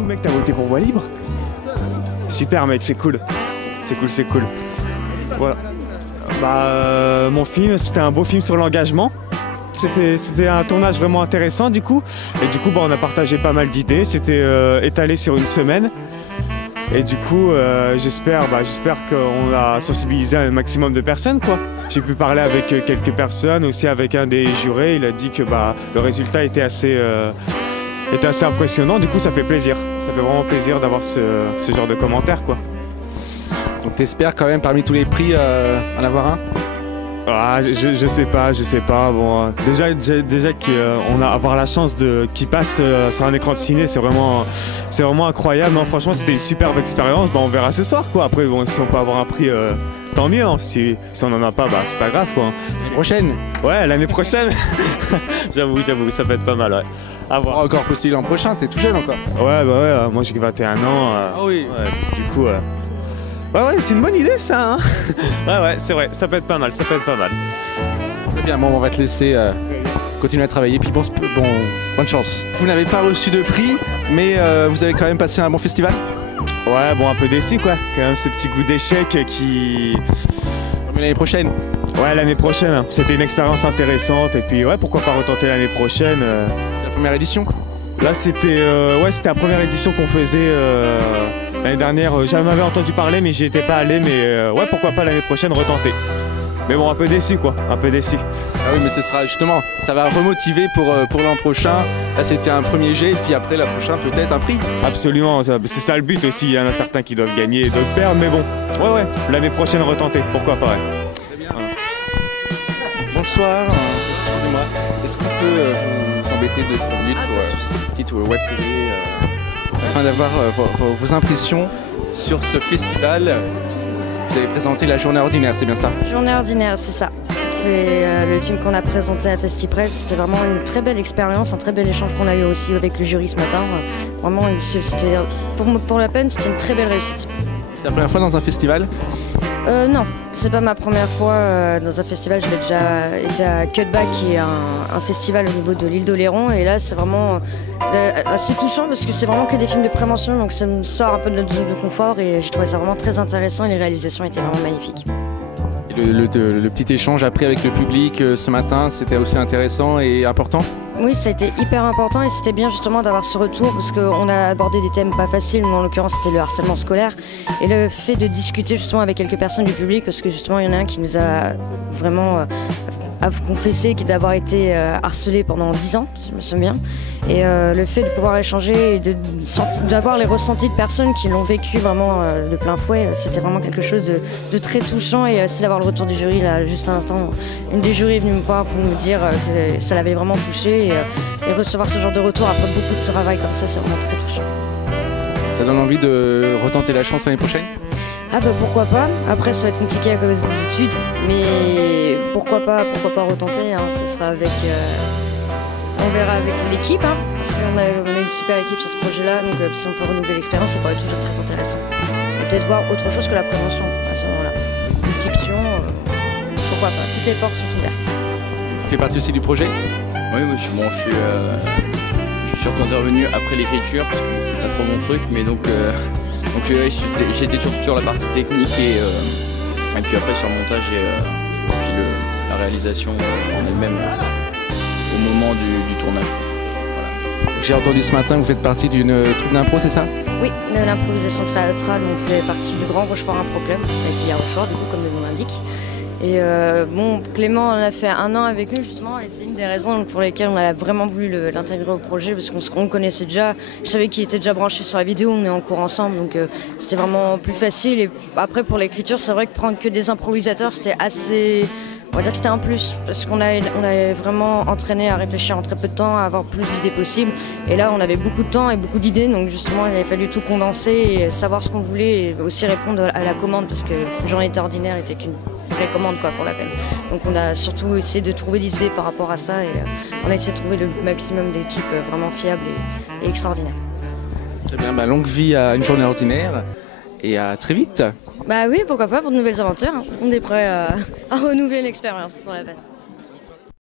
coup, mec, t'as voté pour Voix Libre? Super, mec, c'est cool. C'est cool. Voilà. Mon film, c'était un beau film sur l'engagement. C'était un tournage vraiment intéressant, du coup. Et du coup, on a partagé pas mal d'idées. C'était étalé sur une semaine. Et du coup, j'espère qu'on a sensibilisé un maximum de personnes, quoi. J'ai pu parler avec quelques personnes, aussi avec un des jurés. Il a dit que le résultat était assez impressionnant. Du coup, ça fait plaisir. Ça fait vraiment plaisir d'avoir ce genre de commentaires, quoi. Donc t'espères quand même parmi tous les prix en avoir un? Je sais pas. Bon, déjà qu'on a avoir la chance qu'il passe sur un écran de ciné, c'est vraiment incroyable. Non, franchement, c'était une superbe expérience. On verra ce soir, quoi. Après, bon, si on peut avoir un prix, tant mieux. Hein. Si on en a pas, c'est pas grave, quoi. L'année prochaine? Ouais, l'année prochaine. J'avoue, ça peut être pas mal, ouais. À voir. Encore possible l'an prochain, t'es tout jeune encore. Ouais, moi j'ai 21 ans. Ah oui. Ouais, du coup. Ouais, c'est une bonne idée, ça. Hein. Ouais, c'est vrai, ça peut être pas mal. Très bien, on va te laisser continuer à travailler, puis bonne chance. Vous n'avez pas reçu de prix, mais vous avez quand même passé un bon festival? Ouais, un peu déçu, quoi. Quand même ce petit goût d'échec qui... Mais l'année prochaine? Ouais, l'année prochaine. Hein. C'était une expérience intéressante, et puis ouais, pourquoi pas retenter l'année prochaine. C'est la première édition? Là, c'était la première édition qu'on faisait... L'année dernière, j'en avais entendu parler, mais j'y étais pas allé. Mais ouais, pourquoi pas l'année prochaine retenter. Mais bon, un peu déçu, quoi. Ah oui, mais ce sera justement, ça va remotiver pour l'an prochain. Là, c'était un premier jet, et puis après, l'an prochain, peut-être un prix. Absolument, c'est ça le but aussi. Il y en a certains qui doivent gagner et d'autres perdre. Mais bon, ouais, l'année prochaine retenter. Pourquoi pas, ouais. Très bien. Bonsoir, excusez-moi. Est-ce qu'on peut vous embêter 2-3 minutes pour une petite web télé afin d'avoir vos impressions sur ce festival? Vous avez présenté La Journée Ordinaire, c'est bien ça? Journée Ordinaire, c'est ça. C'est le film qu'on a présenté à FestiPrep. C'était vraiment une très belle expérience, un très bel échange qu'on a eu aussi avec le jury ce matin. Vraiment, pour la peine, c'était une très belle réussite. C'est la première fois dans un festival? Non, c'est pas ma première fois dans un festival. J'avais déjà été à Cutback, qui est un festival au niveau de l'île d'Oléron. Et là, c'est vraiment assez touchant parce que c'est vraiment que des films de prévention. Donc ça me sort un peu de notre zone de confort et j'ai trouvé ça vraiment très intéressant et les réalisations étaient vraiment magnifiques. Et le petit échange après avec le public ce matin, c'était aussi intéressant et important? Oui, ça a été hyper important et c'était bien justement d'avoir ce retour parce qu'on a abordé des thèmes pas faciles, mais en l'occurrence c'était le harcèlement scolaire et le fait de discuter justement avec quelques personnes du public parce que justement il y en a un qui nous a vraiment confessé d'avoir été harcelé pendant 10 ans, si je me souviens bien. Et le fait de pouvoir échanger et d'avoir les ressentis de personnes qui l'ont vécu vraiment de plein fouet, c'était vraiment quelque chose de très touchant. Et aussi d'avoir le retour du jury, là, juste un instant, une des jurys est venue me voir pour me dire que ça l'avait vraiment touché. Et recevoir ce genre de retour après beaucoup de travail comme ça, c'est vraiment très touchant. Ça donne envie de retenter la chance l'année prochaine? Pourquoi pas. Après ça va être compliqué à cause des études, mais pourquoi pas retenter, hein. Ce sera avec... on verra avec l'équipe, hein. Si on a une super équipe sur ce projet-là, donc si on peut renouveler l'expérience, ça pourrait être toujours très intéressant. Et peut-être voir autre chose que la prévention à ce moment-là. Une fiction, pourquoi pas. Toutes les portes sont ouvertes. Tu fais partie aussi du projet? Oui, je suis surtout intervenu après l'écriture, parce que c'est pas trop mon truc, mais donc j'étais surtout sur la partie technique et puis après sur le montage et puis la réalisation en elle-même au moment du tournage. Voilà. J'ai entendu ce matin que vous faites partie d'une troupe d'impro, c'est ça? Oui, de l'improvisation théâtrale, on fait partie du Grand Rochefort Improclame, avec Guillaume Rochefort, du coup, comme le nom l'indique. Et Clément en a fait 1 an avec nous justement et c'est une des raisons pour lesquelles on a vraiment voulu l'intégrer au projet parce qu'on le connaissait déjà. Je savais qu'il était déjà branché sur la vidéo, on est en cours ensemble donc c'était vraiment plus facile. Et après pour l'écriture, c'est vrai que prendre que des improvisateurs c'était assez... On va dire que c'était un plus parce qu'on avait vraiment entraîné à réfléchir en très peu de temps, à avoir plus d'idées possibles. Et là, on avait beaucoup de temps et beaucoup d'idées, donc justement, il avait fallu tout condenser et savoir ce qu'on voulait et aussi répondre à la commande parce que Journée Ordinaire était qu'une vraie commande quoi, pour la peine. Donc on a surtout essayé de trouver des idées par rapport à ça et on a essayé de trouver le maximum d'équipes vraiment fiables et extraordinaires. Très bien, longue vie à Une Journée Ordinaire et à très vite. Bah oui, pourquoi pas, pour de nouvelles aventures. On est prêts à renouveler l'expérience pour la peine.